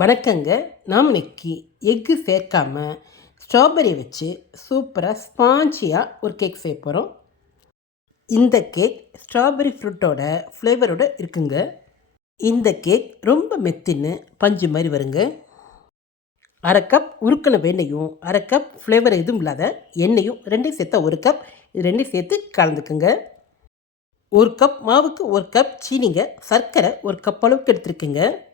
வணக்கங்க. நாம் இன்னைக்கு எக்கு சேர்க்காம ஸ்ட்ராபெரி வச்சு சூப்பராக ஸ்பாஞ்சியாக ஒரு கேக் செய்ய போகிறோம் இந்த கேக் ஸ்ட்ராபெரி ஃப்ரூட்டோட ஃப்ளேவரோட இருக்குங்க. இந்த கேக் ரொம்ப மெத்தின்னு பஞ்சு மாதிரி வருங்க. அரை கப் உருக்கின வெண்ணையும் அரை கப் ஃப்ளேவர் எதுவும் இல்லாத எண்ணெயும் ரெண்டையும் சேர்த்தா ஒரு கப் இது ரெண்டையும் சேர்த்து கலந்துக்குங்க. ஒரு கப் மாவுக்கு ஒரு கப் சீனிங்க சர்க்கரை ஒரு கப் அளவுக்கு எடுத்துருக்குங்க.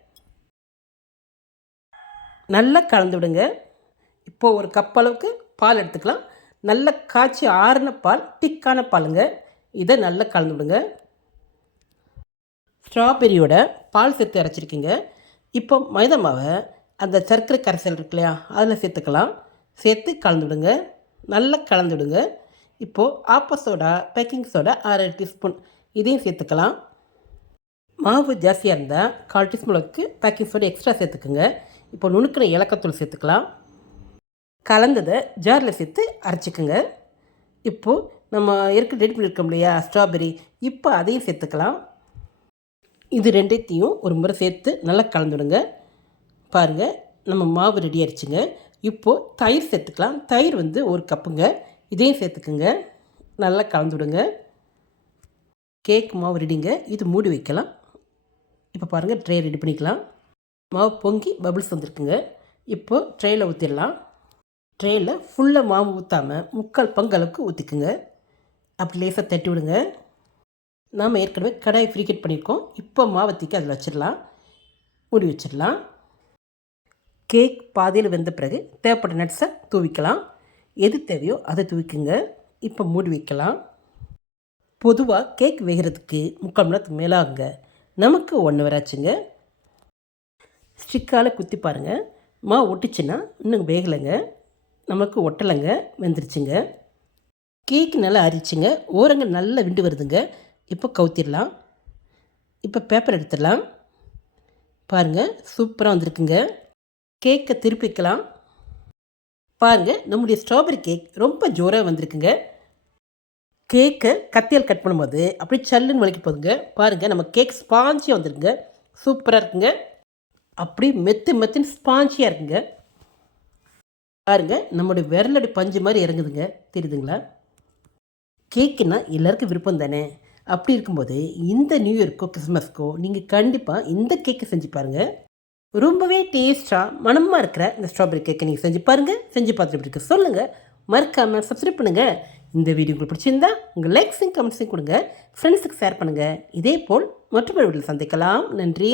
நல்லா கலந்து விடுங்க இப்போது ஒரு கப் அளவுக்கு பால் எடுத்துக்கலாம். நல்ல காய்ச்சி ஆறின பால் திக்கான பாலுங்க. இதை நல்லா கலந்து விடுங்க ஸ்ட்ராபெரியோட பால் சேர்த்து அரைச்சிருக்கீங்க. இப்போ மைதா மாவை அந்த சர்க்கரை கரைசல் இருக்கு இல்லையா அதில் சேர்த்துக்கலாம். சேர்த்து கலந்து விடுங்க நல்லா கலந்து விடுங்க இப்போது ஆப்ப சோடா பேக்கிங் சோடா அரை டீஸ்பூன் இதையும் சேர்த்துக்கலாம். மாவு ஜாஸ்தியாக இருந்தால் கால் டீஸ்பூனுக்கு பேக்கிங் சோடா எக்ஸ்ட்ரா சேர்த்துக்குங்க. இப்போ நுணுக்கின ஏலக்காத்தூள் சேர்த்துக்கலாம். கலந்ததை ஜாரில் சேர்த்து அரைச்சிக்கோங்க. இப்போது நம்ம இருக்க ரெடி பண்ணியிருக்கோம் இல்லையா ஸ்ட்ராபெரி இப்போ அதையும் சேர்த்துக்கலாம். இது ரெண்டுத்தையும் ஒரு முறை சேர்த்து நல்லா கலந்துடுங்க. பாருங்கள் நம்ம மாவு ரெடி ஆயிடுச்சுங்க. இப்போது தயிர் சேர்த்துக்கலாம். தயிர் வந்து ஒரு கப்புங்க. இதையும் சேர்த்துக்குங்க. நல்லா கலந்துவிடுங்க கேக் மாவு ரெடிங்க இது மூடி வைக்கலாம். இப்போ பாருங்கள் ட்ரே ரெடி பண்ணிக்கலாம். மாவு பொங்கி பபிள்ஸ் வந்திருக்குங்க. இப்போது ட்ரேயில் ஊற்றிடலாம் ட்ரேயில் ஃபுல்லாக மாவு ஊற்றாமல் முக்கால் பங்களுக்கு ஊற்றிக்குங்க அப்படி லேசாக தட்டி விடுங்க. நாம் ஏற்கனவே கடாய் ஃப்ரீகேட் பண்ணியிருக்கோம். இப்போ மாவத்திக்கு அதில் வச்சிடலாம். மூடி வச்சிடலாம். கேக் பாதியில் வெந்த பிறகு தேவைப்பட்ட நட்ஸை தூவிக்கலாம். எது தேவையோ அதை தூவிக்குங்க. இப்போ மூடி வைக்கலாம். பொதுவாக கேக் வேகிறதுக்கு முக்கால் மணி நேரத்துக்கு மேலே ஆகுங்க நமக்கு ஒன்று வராச்சுங்க ஸ்டிக்கால் குத்தி பாருங்கள் மா ஒட்டுச்சுன்னா இன்னும் வேகலைங்க. நமக்கு ஒட்டலைங்க வெந்துருச்சுங்க. கேக் நல்லா அரிச்சுங்க. ஓரங்க நல்லா விண்டு வருதுங்க. இப்போ கவுத்திடலாம். இப்போ பேப்பர் எடுத்துடலாம். பாருங்கள் சூப்பராக வந்திருக்குங்க. கேக்கை திருப்பிக்கலாம் பாருங்கள் நம்முடைய ஸ்ட்ராபெரி கேக் ரொம்ப ஜோராக வந்திருக்குங்க. கேக்கை கத்தியால் கட் பண்ணும்போது அப்படியே சல்லுன்னு வலிக்க போகுதுங்க. பாருங்கள் நம்ம கேக் ஸ்பாஞ்சியாக வந்துருக்குங்க. சூப்பராக இருக்குங்க. அப்படி மெத்து மெத்துன்னு ஸ்பாஞ்சியாக இருக்குங்க. பாருங்க நம்முடைய விரலடி பஞ்சு மாதிரி இறங்குதுங்க. தெரியுதுங்களா? கேக்குன்னா எல்லாருக்கும் விருப்பம் தானே? அப்படி இருக்கும்போது இந்த நியூ இயர்க்கோ கிறிஸ்மஸ்க்கோ நீங்கள் கண்டிப்பாக இந்த கேக்கை செஞ்சு பாருங்கள் ரொம்பவே டேஸ்ட்டாக மனமாக இருக்கிற இந்த ஸ்ட்ராபெரி கேக்கை நீங்கள் செஞ்சு பாருங்கள் செஞ்சு பார்த்துட்டு எப்படி இருக்கு சொல்லுங்கள் மறக்காமல் சப்ஸ்கிரைப் பண்ணுங்கள் இந்த வீடியோ உங்களுக்கு பிடிச்சிருந்தா உங்கள் லைக்ஸையும் கமெண்ட்ஸையும் கொடுங்க. ஃப்ரெண்ட்ஸுக்கு ஷேர் பண்ணுங்கள் இதே போல் மற்றொரு வீட்டில் சந்திக்கலாம். நன்றி.